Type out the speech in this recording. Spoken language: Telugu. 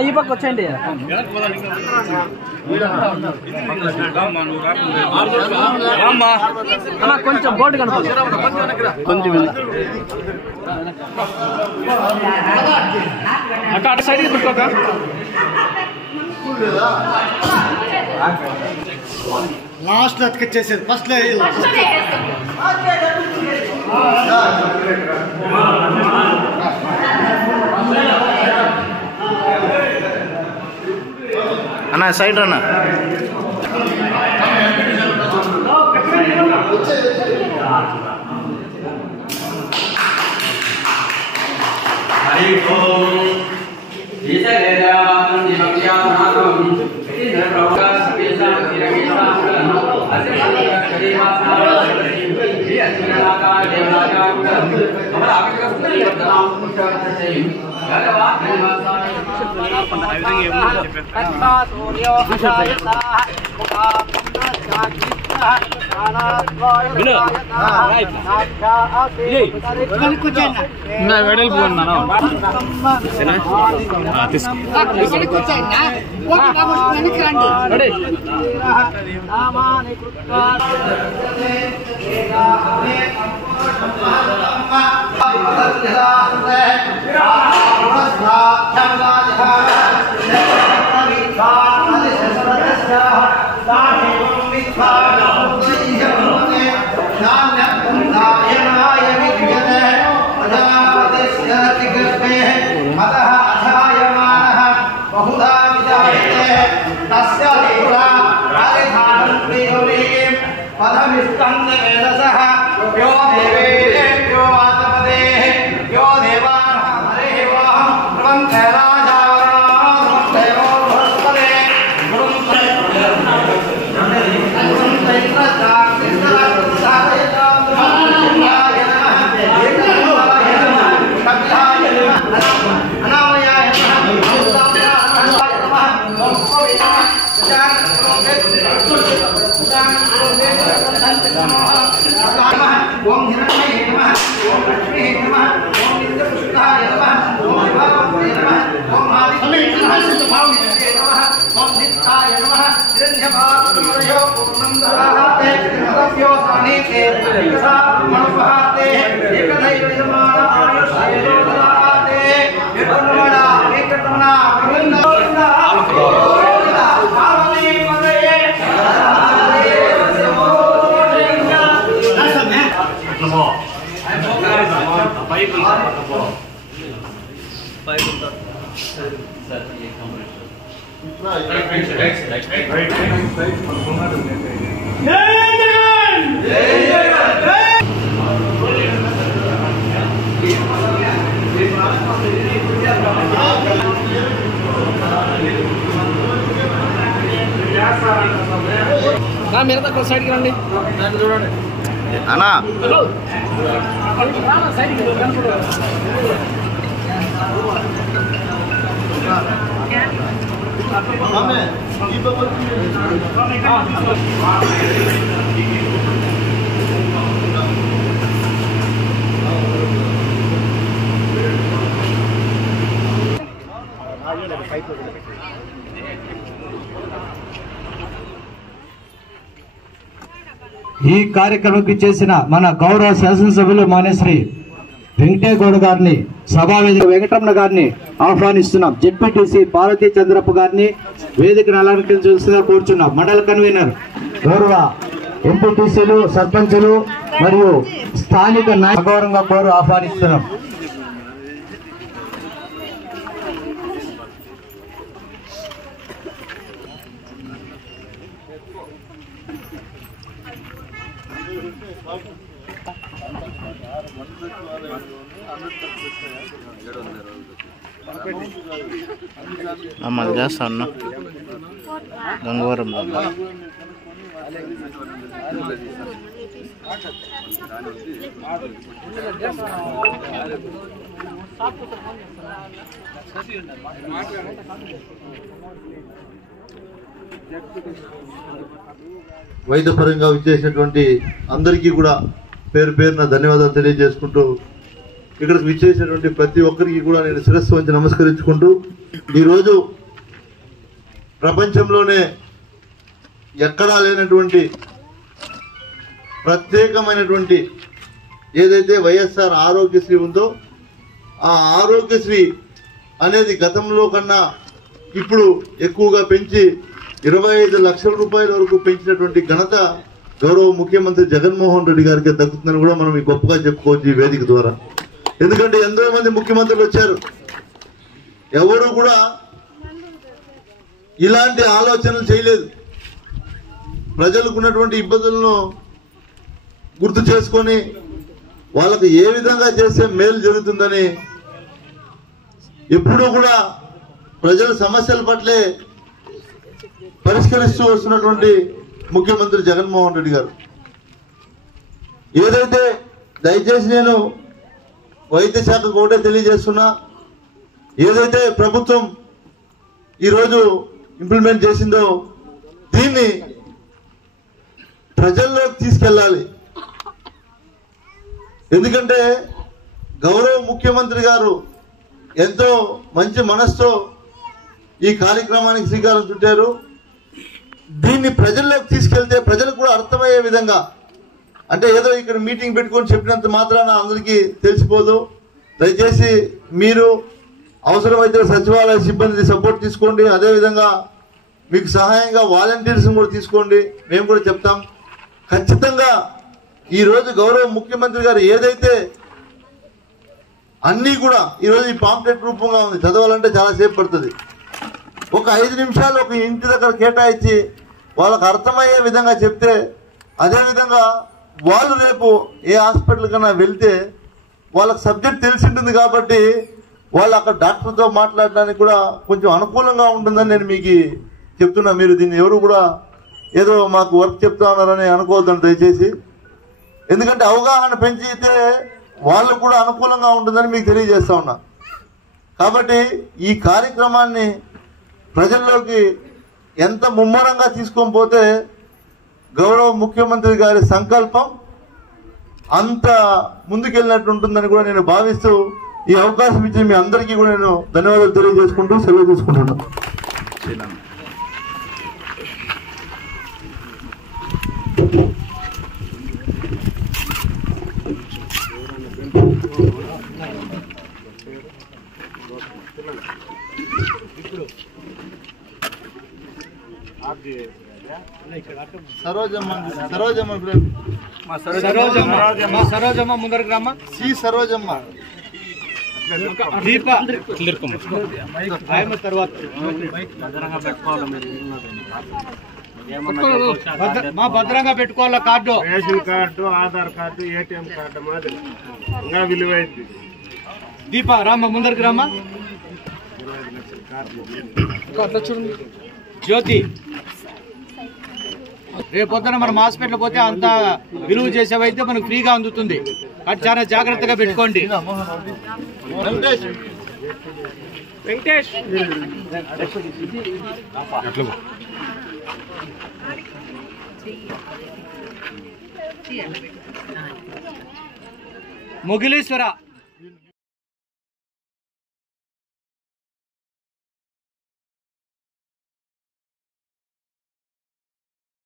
ఈ పక్క వచ్చేయండి కొంచెం బోర్డు కనపడుతుంది కొంచెం అక్క అటు సైడ్ పెట్టుకోక లాస్ట్ అతికిచ్చేసేది ఫస్ట్ అన్న సైడ్ అన్న వెడల్పు మీరు తక్కువ సైడ్కి రండి చూడండి అన్నా ఈ కార్యక్రమంకి చేసిన మన గౌరవ శాసనసభ్యులు మానేశ్రీ వెంకటేగౌడ గారిని సభావేదిక వెంకటరమణ గారిని ఆహ్వానిస్తున్నాం. జెడ్పీటీసీ పార్వతీ చంద్రప్ప గారిని వేదికను అలంకరించాల్సిందిగా కోరుచున్నాం. మండల కన్వీనర్ గౌరవ ఎంపీటీసీలు, సర్పంచులు మరియు స్థానిక నాయకులంగా కోరు ఆహ్వానిస్తున్నాం. మళ్ళీ చేస్తా అన్న గంగవరం వైద్యపరంగా విచ్చేసినటువంటి అందరికీ కూడా పేరు పేరున ధన్యవాదాలు తెలియజేసుకుంటూ, ఇక్కడికి విచ్చేసినటువంటి ప్రతి ఒక్కరికి కూడా నేను శిరస్సు వంచి నమస్కరించుకుంటూ, ఈరోజు ప్రపంచంలోనే ఎక్కడా లేనటువంటి ప్రత్యేకమైనటువంటి ఏదైతే వైఎస్ఆర్ ఆరోగ్యశ్రీ ఉందో ఆ ఆరోగ్యశ్రీ అనేది గతంలో కన్నా ఇప్పుడు ఎక్కువగా పెంచి 25 లక్షల రూపాయల వరకు పెంచినటువంటి ఘనత గౌరవ ముఖ్యమంత్రి జగన్మోహన్ రెడ్డి గారికి దక్కుతుందని కూడా మనం గొప్పగా చెప్పుకోవచ్చు ఈ వేదిక ద్వారా. ఎందుకంటే ఎంతో మంది ముఖ్యమంత్రులు వచ్చారు, ఎవరు కూడా ఇలాంటి ఆలోచనలు చేయలేదు. ప్రజలకు ఉన్నటువంటి ఇబ్బందులను గుర్తు చేసుకొని వాళ్ళకు ఏ విధంగా చేస్తే మేలు జరుగుతుందని ఎప్పుడూ కూడా ప్రజల సమస్యల పట్లే పరిష్కరిస్తూ వస్తున్నటువంటి ముఖ్యమంత్రి జగన్మోహన్ రెడ్డి గారు. ఏదైతే దయచేసి నేను వైద్య శాఖకు ఒకటే తెలియజేస్తున్నా, ఏదైతే ప్రభుత్వం ఈరోజు ఇంప్లిమెంట్ చేసిందో దీన్ని ప్రజల్లోకి తీసుకెళ్ళాలి. ఎందుకంటే గౌరవ ముఖ్యమంత్రి గారు ఎంతో మంచి మనసుతో ఈ కార్యక్రమానికి శ్రీకారం చుట్టారు. దీన్ని ప్రజల్లోకి తీసుకెళ్తే ప్రజలకు కూడా అర్థమయ్యే విధంగా, అంటే ఏదో ఇక్కడ మీటింగ్ పెట్టుకొని చెప్పినంత మాత్రాన అందరికీ తెలిసిపోదు. దయచేసి మీరు అవసరమైతే సచివాలయ సిబ్బంది సపోర్ట్ తీసుకోండి, అదేవిధంగా మీకు సహాయంగా వాలంటీర్స్ కూడా తీసుకోండి, మేము కూడా చెప్తాం. ఖచ్చితంగా ఈరోజు గౌరవ ముఖ్యమంత్రి గారు ఏదైతే అన్నీ కూడా ఈరోజు ఈ పాంప్లెట్ రూపంగా ఉంది, చదవాలంటే చాలాసేపు పడుతుంది. ఒక 5 నిమిషాలు ఒక ఇంటి దగ్గర కేటాయించి వాళ్ళకు అర్థమయ్యే విధంగా చెప్తే, అదేవిధంగా వాళ్ళు రేపు ఏ హాస్పిటల్ కన్నా వెళ్తే వాళ్ళకి సబ్జెక్ట్ తెలిసి ఉంటుంది కాబట్టి వాళ్ళు అక్కడ డాక్టర్తో మాట్లాడడానికి కూడా కొంచెం అనుకూలంగా ఉంటుందని నేను మీకు చెప్తున్నా. మీరు దీన్ని ఎవరు కూడా ఏదో మాకు వర్క్ చెప్తా ఉన్నారని అనుకోవద్దని దయచేసి. ఎందుకంటే అవగాహన పెంచితే వాళ్ళకు కూడా అనుకూలంగా ఉంటుందని మీకు తెలియజేస్తా ఉన్నా. కాబట్టి ఈ కార్యక్రమాన్ని ప్రజల్లోకి ఎంత ముమ్మరంగా తీసుకొని పోతే గౌరవ ముఖ్యమంత్రి గారి సంకల్పం అంత ముందుకెళ్ళినట్టు ఉంటుందని కూడా నేను భావిస్తూ ఈ అవకాశం ఇచ్చి మీ అందరికీ కూడా నేను ధన్యవాదాలు తెలియజేసుకుంటూ సెలవు తీసుకుంటున్నాను. సరోజమ్మ ముందరికి రామ్మా. సి సరోజమ్మ, దీప తర్వాత మా భద్రంగా పెట్టుకోవాల card, ration card, Aadhaar card, ATM card మాదిరి ఇంకా విలువైంది. దీప రామ్మ ముందరికి రామ్మా. అట్లా చూడండి. జ్యోతి, రేపు పొద్దున మనం హాస్పిటల్ పోతే అంత విలువ చేసేవైతే మనకు ఫ్రీగా అందుతుంది. అది చాలా జాగ్రత్తగా పెట్టుకోండి. వెంకటేష్ ముగిలీశ్వర